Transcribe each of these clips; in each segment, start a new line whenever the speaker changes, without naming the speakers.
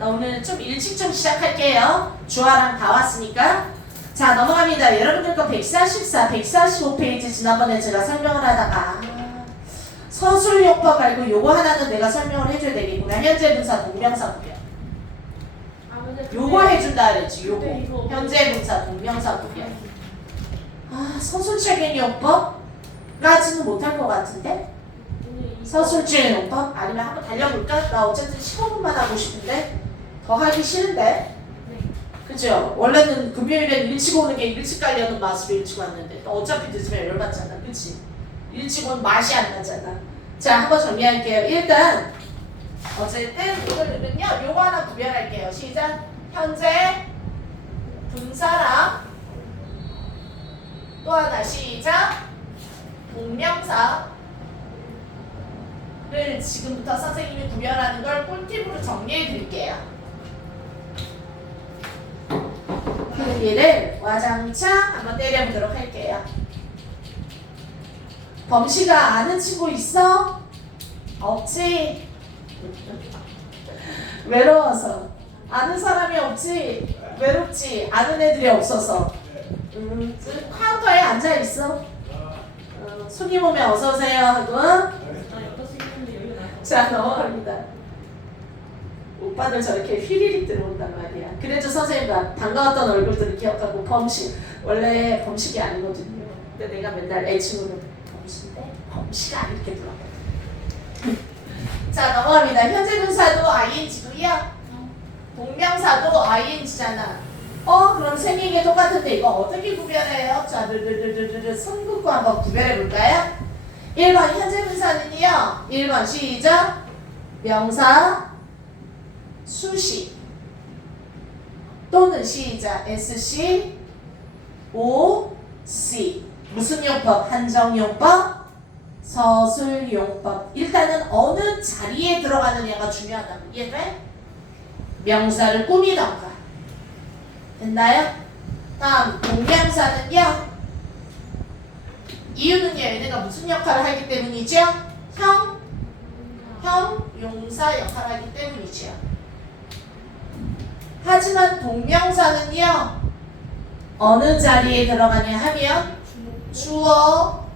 나 오늘 좀 일찍 좀 시작할게요. 주아랑 다 왔으니까. 자, 넘어갑니다. 여러분들 거 144, 145페이지 지난번에 제가 설명을 하다가 서술용법 말고 요거 하나는 내가 설명을 해줘야 되겠구나. 현재 분사 동명사 구별. 요거 해준다 그랬지, 요거.
네, 이거.
현재 분사 동명사 구별. 아, 서술적인 용법까지는 못할 것 같은데? 서술적인 용법? 아니면 한번 달려볼까? 나 어쨌든 15분만 하고 싶은데 더 하기 싫은데? 그죠? 원래는 금요일엔 일찍 오는 게 일찍 가려는 맛으로 일찍 왔는데 또 어차피 늦으면 열받잖아. 그치? 일찍 온 맛이 안 나잖아. 자 한번 정리할게요. 일단 어쨌든 오늘은요 요거 하나 구별할게요. 시작. 현재 분사랑 또 하나 시작. 동명사 를 지금부터 선생님이 구별하는 걸 꿀팁으로 정리해 드릴게요. 그 얘를 와장창 한번 때려보도록 할게요. 범씨가 아는 친구 있어? 없지? 외로워서 아는 사람이 없지? 외롭지? 아는 애들이 없어서 음, 저 카운터에 앉아 있어. 어, 손님 오면 어서 오세요 하고 자 넘어갑니다. 오빠들 저렇게 휘리릭 들어온단 말이야. 그래도 선생님과 반가웠던 얼굴들을 기억하고 범식 원래 범식이 아니거든요. 근데 내가 맨날 애칭으로 범식인데 범식아 이렇게 불렀거든. 자 넘어갑니다. 현재 분사도 ing고요. 동명사도 ing잖아. 어 그럼 생긴 게 똑같은데 이거 어떻게 구별해요? 자 르르르르르 선긋고 한번 구별해 볼까요? 1번 현재 분사는요. 1번 시작. 명사 수식 또는 시작 SC OC 무슨 용법? 한정용법 서술용법 일단은 어느 자리에 들어가느냐가 중요하다 이해돼? 명사를 꾸미던가 됐나요? 다음 동명사는요 이유는요, 얘네가 무슨 역할을 하기 때문이죠? 형, 형, 용사 역할을 하기 때문이죠. 하지만 동명사는요, 어느 자리에 들어가냐 하면 주어,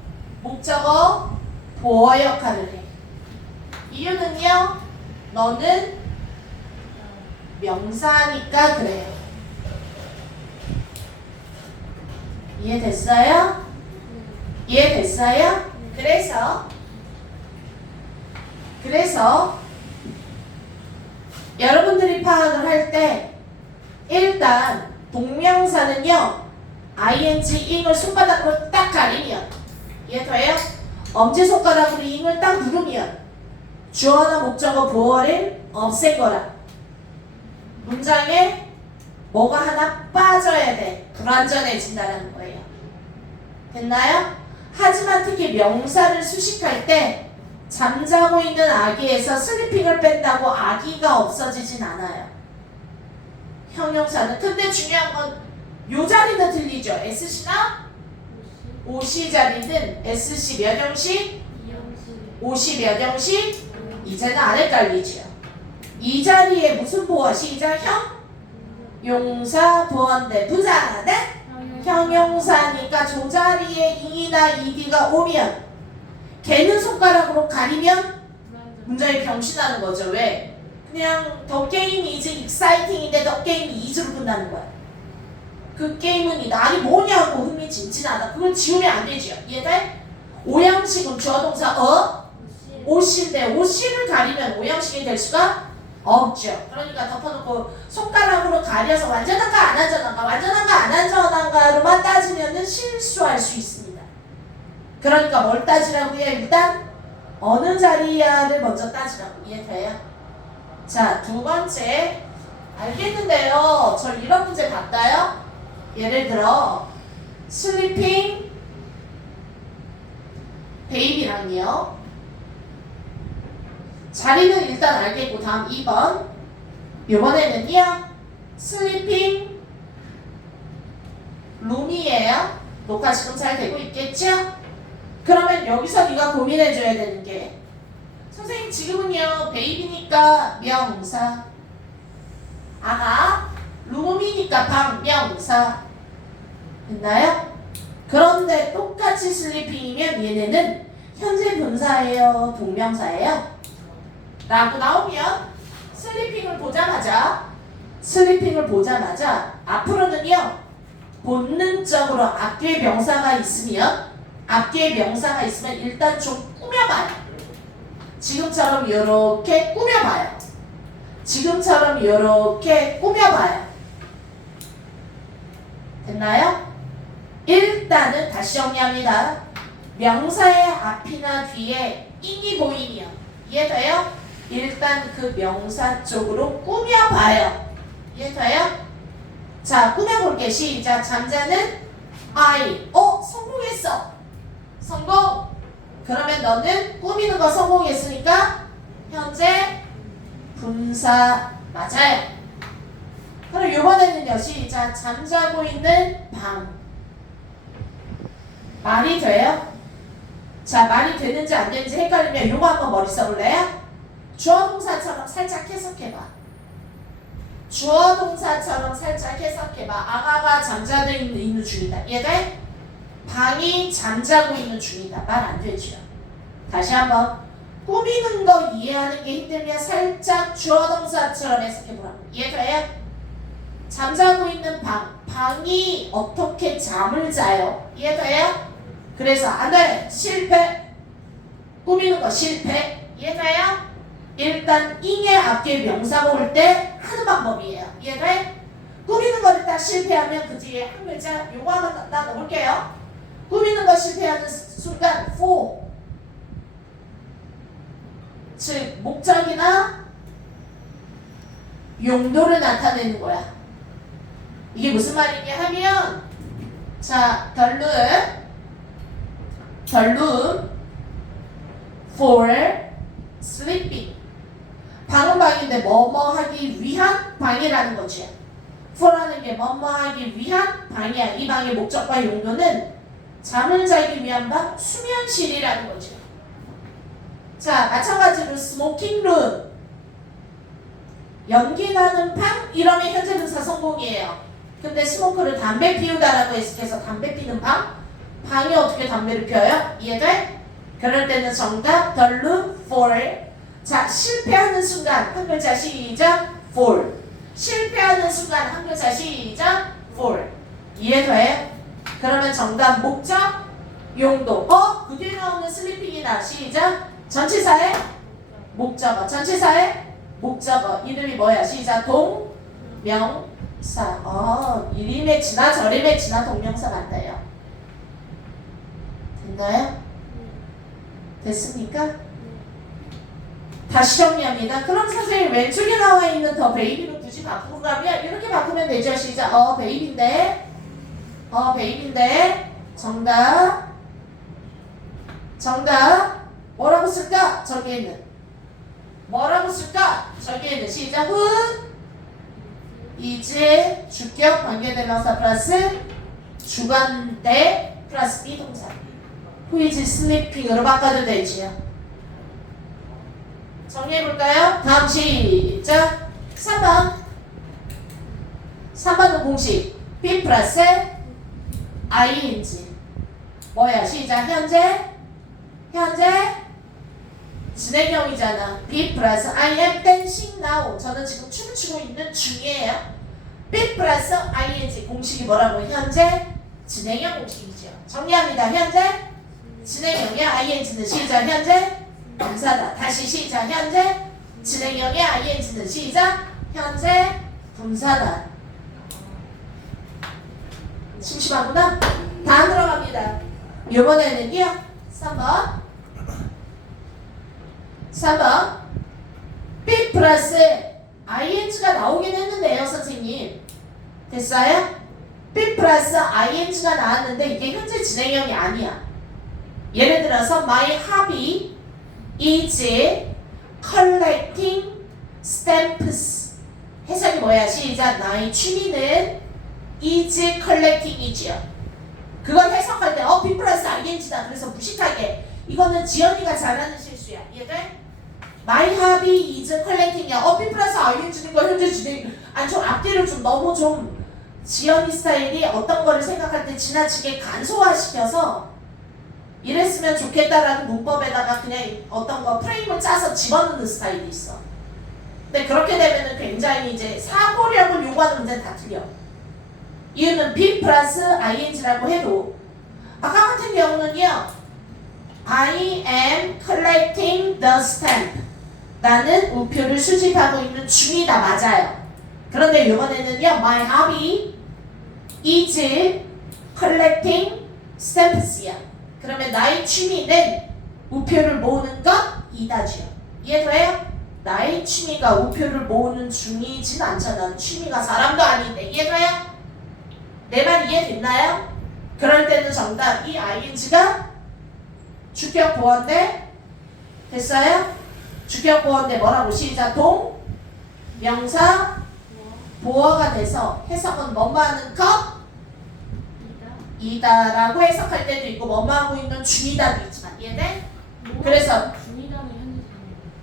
목적어, 보어 역할을 해. 이유는요, 너는 명사니까 그래요. 이해됐어요? 이해됐어요? 그래서 그래서 여러분들이 파악을 할 때 일단 동명사는요 ing ing을 손바닥으로 딱 가리면 이해돼요? 엄지손가락으로 ing을 딱 누르면 주어나 목적어 보어를 없앨 거라 문장에 뭐가 하나 빠져야 돼 불완전해진다는 거예요 됐나요? 하지만 특히 명사를 수식할 때 잠자고 있는 아기에서 슬리핑을 뺀다고 아기가 없어지진 않아요. 형용사는 근데 중요한 건 요 자리는 들리죠. SC나 OC 자리는 SC 몇 형식? OC 몇 형식? 이제는 안 헷갈리죠. 이 자리에 무슨 보어 시작 형? 용사 보어인데 부사는 형용사니까 저 자리에 ing이나 ed가 오면 걔는 손가락으로 가리면 문장이 병신하는 거죠. 왜? 그냥 the game is exciting인데 the game is로 끝나는 거야. 그 게임은 날이 뭐냐고 흥미진진하다. 그걸 지우면 안 되죠. 이해돼? 오양식은 주어동사 어? 오씨인데 오씨를 가리면 오양식이 될 수가 없죠. 그러니까 덮어놓고 손가락으로 가려서 완전한가 안 완전한가 완전한가 안 완전한가로만 따지면은 실수할 수 있습니다. 그러니까 뭘 따지라고요? 일단 어느 자리야를 먼저 따지라고 이해돼요? 자, 두 번째 알겠는데요. 저 이런 문제 봤다요? 예를 들어 슬리핑 베이비랑요. 자리는 일단 알겠고 다음 2번 이번에는요 슬리핑 룸이에요 녹화 지금 잘 되고 있겠죠? 그러면 여기서 네가 고민해줘야 되는 게 선생님 지금은요 베이비니까 명사 그러니까 방 명사 됐나요? 그런데 똑같이 슬리핑이면 얘네는 현재 분사예요, 동명사예요? 라고 나오면 슬리핑을 보자마자 슬리핑을 보자마자 앞으로는요 본능적으로 앞뒤에 명사가 있으면 앞뒤에 명사가 있으면 일단 좀 꾸며봐요. 지금처럼 이렇게 꾸며봐요. 지금처럼 이렇게 꾸며봐요. 됐나요? 일단은 다시 정리합니다. 명사의 앞이나 뒤에 인이 보이면 이해돼요? 일단 그 명사 쪽으로 꾸며봐요. 이해돼요? 자, 꾸며볼게. 시작. 잠자는 I. 어, 성공했어. 성공. 그러면 너는 꾸미는 거 성공했으니까 현재 분사 맞아요. 그럼 이번에는요. 시작. 잠자고 있는 방. 말이 돼요? 자, 말이 되는지 안 되는지 헷갈리면 요거 한번 머리 써볼래요? 주어 동사처럼 살짝 해석해봐. 주어 동사처럼 살짝 해석해봐. 아가가 있는, 있는 중이다. 이해돼? 방이 잠자고 있는 중이다. 말 안 되죠. 다시 한번. 꾸미는 거 이해하는 게 힘들면 살짝 주어 동사처럼 해석해보라고. 이해돼요? 잠자고 있는 방. 방이 어떻게 잠을 자요? 이해돼요? 그래서 안 돼. 실패. 꾸미는 거 실패. 이해돼요? 일단 잉의 앞뒤에 명사가 올때 하는 방법이에요. 이해돼? 꾸미는 거 일단 실패하면 그 뒤에 한 글자 요거 하나 나 넣을게요. 꾸미는 거 실패하는 순간 for 즉 목적이나 용도를 나타내는 거야. 이게 무슨 말이냐 하면 자 결론 결론 for sleeping 방은 방인데 뭐뭐 하기 위한 방이라는 거지. for라는 게 뭐뭐 하기 위한 방이야. 이 방의 목적과 용도는 잠을 자기 위한 방, 수면실이라는 거지. 자, 마찬가지로 room. 연기 나는 방 이러면 현재 분사 성공이에요. 근데 스모크를 담배 피우다라고 해서 담배 피는 방 방이 어떻게 담배를 피워요? 이해돼? 그럴 때는 정답 the room for 자 실패하는 순간 한 글자 시작 fall 실패하는 순간 한 글자 시작 fall 이해돼? 그러면 정답 목적 용도 어? 그 뒤에 나오는 슬리핑이다 시작 전치사의 목적어 전치사의 목적어 이름이 뭐야 시작 동 명 사 어 이름에 지나 저림에 지나 동명사 맞나요? 됐나요? 됐습니까? 다시 정리합니다. 그럼 선생님 왼쪽에 나와 있는 더 베이비로 굳이 바꾸고 가면 이렇게 바꾸면 되죠. 시작. 어 베이비인데 어 베이비인데. 정답. 정답. 뭐라고 쓸까? 저기에 있는. 뭐라고 쓸까? 저기에 있는. 시작. 후. 이제 주격 관계대명사 플러스 주관대 플러스 비동사. Is sleeping으로 바꿔도 되지요. 정리해볼까요? 다음 시작. 3번. 3번은 공식. Be 플러스 ing 뭐야 시작. 현재? 현재? 진행형이잖아. Be 플러스 I am dancing now. 저는 지금 춤을 추고 있는 중이에요. Be 플러스 ing 공식이 뭐라고? 현재? 진행형 공식이죠. 정리합니다. 현재? 진행형의 ing는 시작. 현재? 분사다. 다시 시작. 현재? 진행형의 ing는 시작. 현재? 분사다. 심심하구나? 다 들어갑니다. 이번에는요. 3번. 3번. B 플러스 ing가 나오긴 했는데요, 선생님. 됐어요? B 플러스 ing가 나왔는데 이게 현재 진행형이 아니야. 예를 들어서 my hobby is collecting stamps. 해석이 뭐야? 시작. 나의 취미는 is collecting이지요. 그걸 해석할 때, 어, B 플러스 ing다. 그래서 무식하게. 이거는 지연이가 잘하는 실수야. 이해돼? My hobby is collecting이야. 어, B 플러스 ing 주는 거 현재 진행. 아니, 좀 앞뒤를 좀 너무 좀 지연이 스타일이 어떤 거를 생각할 때 지나치게 간소화시켜서 이랬으면 좋겠다라는 문법에다가 그냥 어떤 거 프레임을 짜서 집어넣는 스타일이 있어. 근데 그렇게 되면은 굉장히 이제 사고력을 요구하는 문제는 다 틀려. 이유는 be 플러스 ing라고 해도 아까 같은 경우는요. I am collecting the stamp. 나는 우표를 수집하고 있는 중이다. 맞아요. 그런데 이번에는요. My hobby is collecting stamps야. 그러면 나의 취미는 우표를 모으는 것이다죠. 이해돼요? 나의 취미가 우표를 모으는 중이진 않잖아. 취미가 사람도 아닌데 이해돼요? 내 말 이해됐나요? 그럴 때는 정답 이 ing가 주격 보어인데 됐어요? 주격 보어인데 뭐라고 시작 동 명사 보어가 돼서 해석은 뭐뭐 하는 것 이다라고 해석할 때도 있고 뭐뭐 하고 있는 중이다도 있지만 이해돼? 그래서
중이다는 현재 진행.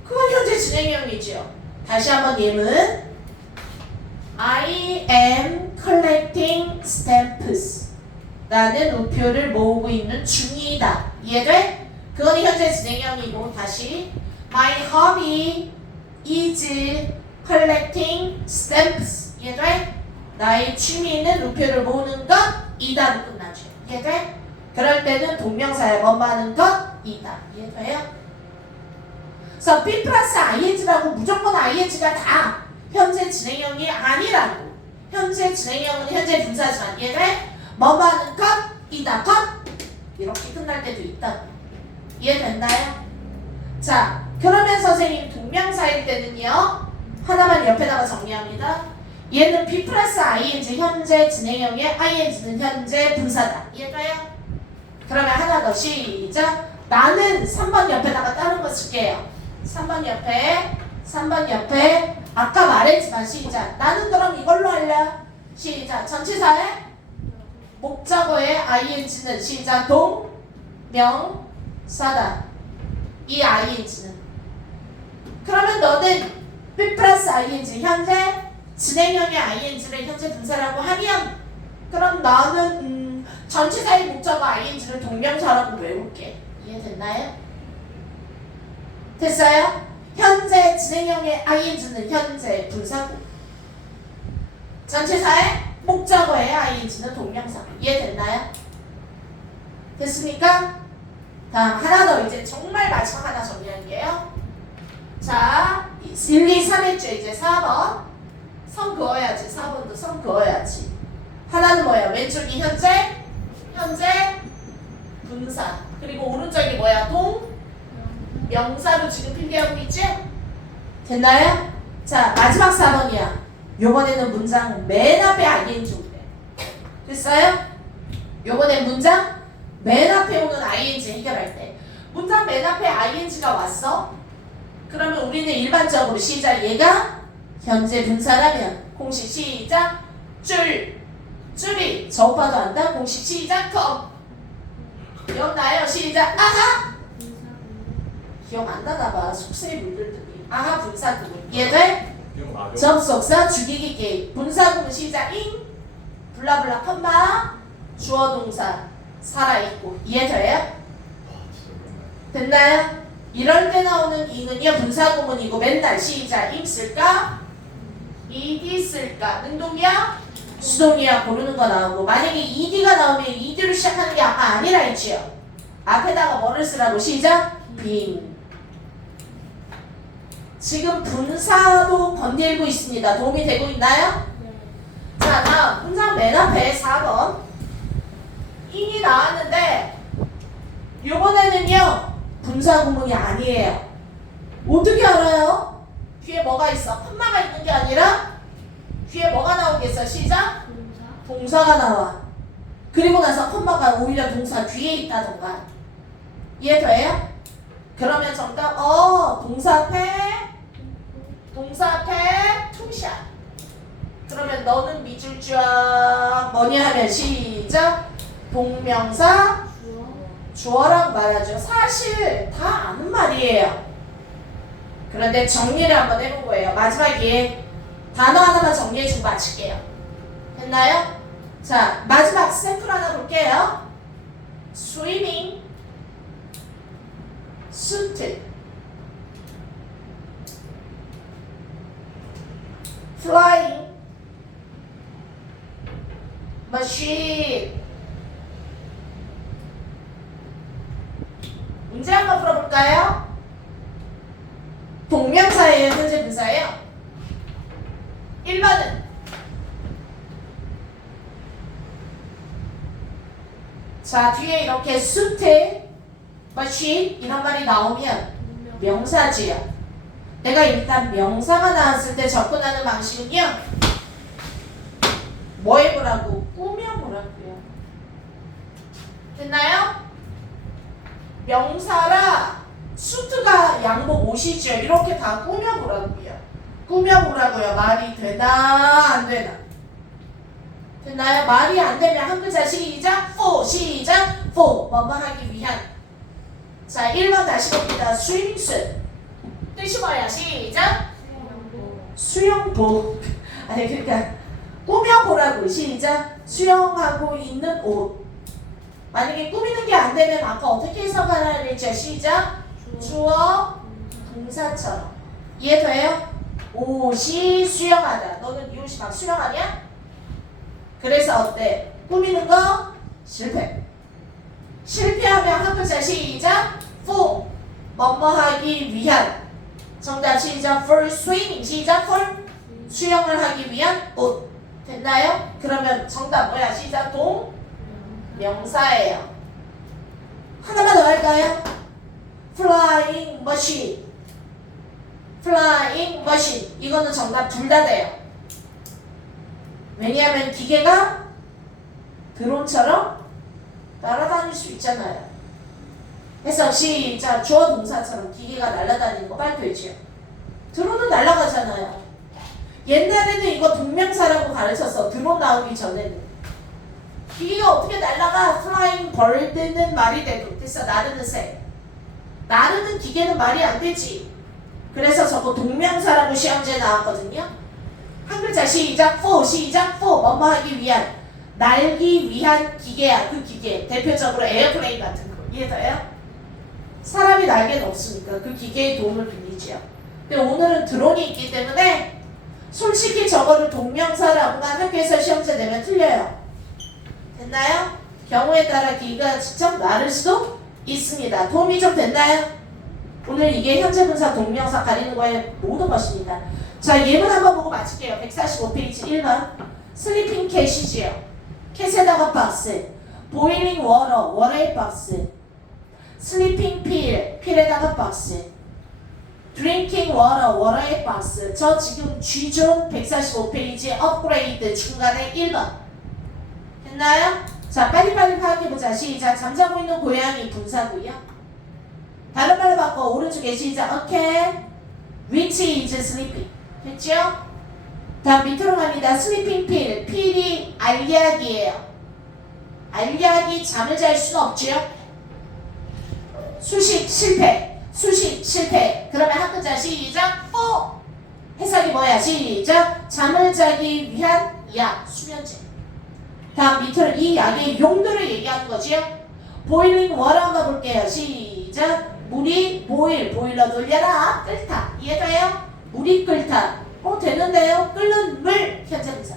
그건 현재 진행형이죠. 다시 한번 예문. I am collecting stamps. 나는 우표를 모으고 있는 중이다. 이해돼? 그건 현재 진행형이고 다시 My hobby is collecting stamps. 이해돼? 나의 취미는 우표를 모으는 것 이다로 끝나죠. 이해돼? 그럴 때는 동명사에 뭐뭐 하는 것 이다. 이해돼요? 그래서 B 플러스 ing라고 무조건 ing가 다 현재 진행형이 아니라고. 현재 진행형은 현재 분사지만 얘를 뭐뭐 하는 것이다 것 이렇게 끝날 때도 있다. 이해됐나요? 자, 그러면 선생님 동명사일 때는요 하나만 옆에다가 정리합니다. 얘는 B 플러스 ing 현재 진행형의 ing는 현재 분사다. 이해가요? 그러면 하나 더 시작. 나는 3번 옆에다가 다른 거 쓸게요. 3번 옆에 3번 옆에 아까 말했지만 시작. 나는 그럼 이걸로 할래? 시작. 전치사의 목적어의 ing는 시작. 동명사다. 이 ing는. 그러면 너는 B 플러스 ing 현재 진행형의 ing를 현재 분사라고 하면 그럼 나는 음, 전치사의 목적어 ing를 동명사라고 외울게. 이해됐나요? 됐어요? 현재 진행형의 ing는 현재 분사고 전체사의 목적어의 ing는 동명사 이해됐나요? 됐습니까? 다음 하나 더 이제 정말 마지막 하나 정리할게요. 자 1, 2, 3 했죠 이제 4번 선 그어야지 4번도 선 그어야지. 하나는 뭐야 왼쪽이 현재 현재 분사. 그리고 오른쪽이 뭐야? 동 명사로 지금 필기하고 있지? 됐나요? 자 마지막 4번이야 요번에는 문장 맨 앞에 ing 오래 됐어요? 요번에 문장 맨 앞에 오는 ing 해결할 때 문장 맨 앞에 ing가 왔어? 그러면 우리는 일반적으로 시작 얘가 현재 분사라면 공식 시작 줄 줄이 저 오빠도 안다 공식 시작 컴 기억나요? 시작 아하 기억 안 나나 봐. 숙소에 물들더니. 아하 분사구문.
기억나죠?
접속사 죽이기 게임. 분사구문 시작 잉. 블라블라 컴마. 주어 동사 살아있고. 이해돼요?
아
됐나요? 이럴 때 나오는 잉은요 분사구문이고 맨날 시작 잉 쓸까? 이디 쓸까? 능동이야? 수동이야 고르는 거 나오고 만약에 이디가 나오면 이디로 시작하는 게 아까 아니라 했지요 앞에다가 뭐를 쓰라고 시작? 빙 지금 분사도 건들고 있습니다. 도움이 되고 있나요? 자, 다음 문장 맨 앞에 4번 인이 나왔는데 요번에는요 분사 구문이 아니에요. 어떻게 알아요? 뒤에 뭐가 있어? 콤마가 있는 게 아니라 뒤에 뭐가 나오겠어? 시작?
동사.
동사가 나와. 그리고 나서 콤마가 오히려 동사 뒤에 있다던가. 이해돼요? 그러면 정답 어 동사 앞에 동사 앞에 투샷. 그러면 너는 믿을 줄 뭐냐 하면 시작 동명사
주어.
주어라고 말하죠. 사실 다 아는 말이에요. 그런데 정리를 한번 해본 거예요. 마지막에 단어 하나만 정리해주고 마칠게요. 됐나요? 자, 마지막 샘플 하나 볼게요. swimming, suit, flying, machine. 문제 한번 풀어볼까요? 동명사예요, 현재 분사예요. 1번은 자 뒤에 이렇게 수태, machine 이런 말이 나오면 명사지요. 내가 일단 명사가 나왔을 때 접근하는 방식은요. 뭐 해보라고? 꾸며보라고요. 됐나요? 명사라 수트가 양복 옷이죠. 이렇게 다 꾸며보라고요. 꾸며보라고요. 말이 되나 안 되나? 됐나요? 말이 안 되면 한 글자 시작. for 시작. for 뭐뭐 하기 위한. 자 1번 다시 봅니다. 스윙스 뜻이 뭐야? 시작. 수영복. 아니 그러니까 꾸며보라고 시작. 수영하고 있는 옷. 만약에 꾸미는 게 안 되면 아까 어떻게 해석하라 그랬죠? 시작. 주어 동사처럼. 이해돼요? 옷이 수영하다. 너는 이 옷이 막 수영하냐? 그래서 어때? 꾸미는 거 실패. 실패하면 한 글자 시작. for 뭐뭐 하기 위한. 정답 시작. for swimming 시작. for 수영을 하기 위한 옷. 됐나요? 그러면 정답 뭐야? 시작. 동 명사예요. 하나만 더 할까요? flying machine. flying machine. 이거는 정답 둘 다 돼요. 왜냐하면 기계가 드론처럼 날아다닐 수 있잖아요. 해서 시작 주어 동사처럼 기계가 날아다니는 거 되죠. 드론은 날아가잖아요. 옛날에는 이거 동명사라고 가르쳤어. 드론 나오기 전에는. 기계가 어떻게 날아가? flying bird는 말이 돼도 됐어. 나르는 새. 나르는 기계는 말이 안 되지. 그래서 저거 동명사라고 시험지에 나왔거든요. 한 글자 시작 for 시작 for 뭐뭐 하기 위한 날기 위한 기계야 그 기계 대표적으로 에어플레인 같은 거 이해돼요? 사람이 날개는 없으니까 그 기계의 도움을 빌리지요. 근데 오늘은 드론이 있기 때문에 솔직히 저거를 동명사라고만 학교에서 시험지 내면 틀려요. 됐나요? 경우에 따라 기계가 직접 나를 수도 있습니다. 도움이 좀 됐나요? 오늘 이게 현재 분사 동명사 가리는 거의 모든 것입니다. 자, 예문 한번 보고 마칠게요. 145페이지 1번. 슬리핑 캣이지요. 캣에다가 박스. 보일링 워터, 워터의 박스. 슬리핑 필, 필에다가 박스. 드링킹 워터, 워터의 박스. 저 지금 G존 145페이지 업그레이드 중간에 1번. 됐나요? 자, 빨리빨리 파악해보자. 시작. 잠자고 있는 고양이 분사고요. 다른 말로 바꿔. 오른쪽에 시작. 오케이. Which is sleeping. 됐죠? 다음 밑으로 갑니다. 슬리핑 필. 필이 알약이에요. 알약이 잠을 잘 수는 없죠? 수식 실패. 수식 실패. 그러면 한 글자 시작. 어. 해석이 뭐야? 시작. 잠을 자기 위한 약. 수면제. 다음 밑으로 이 약의 용도를 얘기하는 거지요. 보일링 한번 볼게요. 시작. 물이 보일, 보일러 돌려라. 끓다. 이해돼요? 물이 끓다. 어 되는데요? 끓는 물 분사.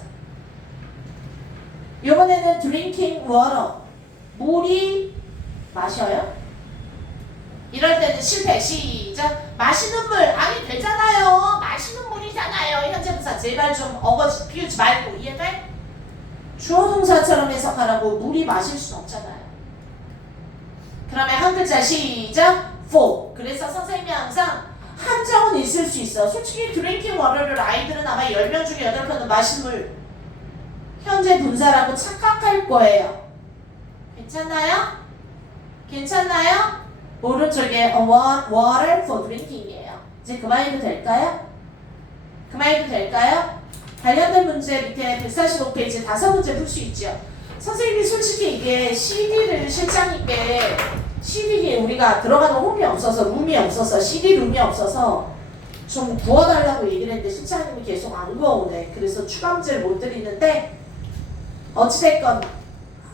이번에는 drinking water. 물이 마셔요? 이럴 때는 실패. 시작. 마시는 물 아니 되잖아요. 마시는 물이잖아요. 현재 분사 제발 좀 어거지 피우지 말고 이해돼? 주어 동사처럼 해석하라고 물이 마실 순 없잖아요. 그러면 한 글자 시작. for. 그래서 선생님이 항상 한정은 있을 수 있어. 솔직히 드링킹 워터를 아이들은 아마 10명 중에 8명은 마신 물 현재 분사라고 착각할 거예요. 괜찮나요? 괜찮나요? 오른쪽에 water for drinking이에요. 이제 그만해도 될까요? 그만해도 될까요? 관련된 문제 밑에 145페이지 다섯 문제 풀 수 있죠. 선생님이 솔직히 이게 CD를 실장님께 CD에 우리가 들어가는 홈이 없어서 룸이 없어서 CD 룸이 없어서 좀 구워달라고 얘기를 했는데 실장님이 계속 안 구워오네. 그래서 추가 문제를 못 드리는데 어찌됐건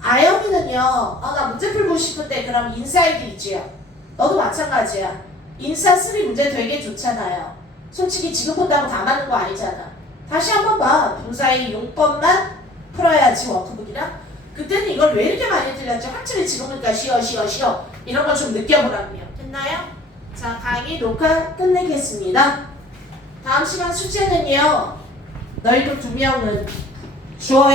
아영이는요 아 나 문제 풀고 때 그럼 인사이드 있지요 너도 마찬가지야. 인사 3 문제 되게 좋잖아요. 솔직히 지금 본다고 다 맞는 거 아니잖아. 다시 한번 봐. 동사의 용법만 풀어야지 워크북이랑. 그때는 이걸 왜 이렇게 많이 틀렸지? 확실히 지금 보니까 쉬어 쉬어 쉬어. 이런 걸 좀 느껴보라고요. 됐나요? 자 강의 녹화 끝내겠습니다. 다음 시간 숙제는요. 너희들 두 명은 주어의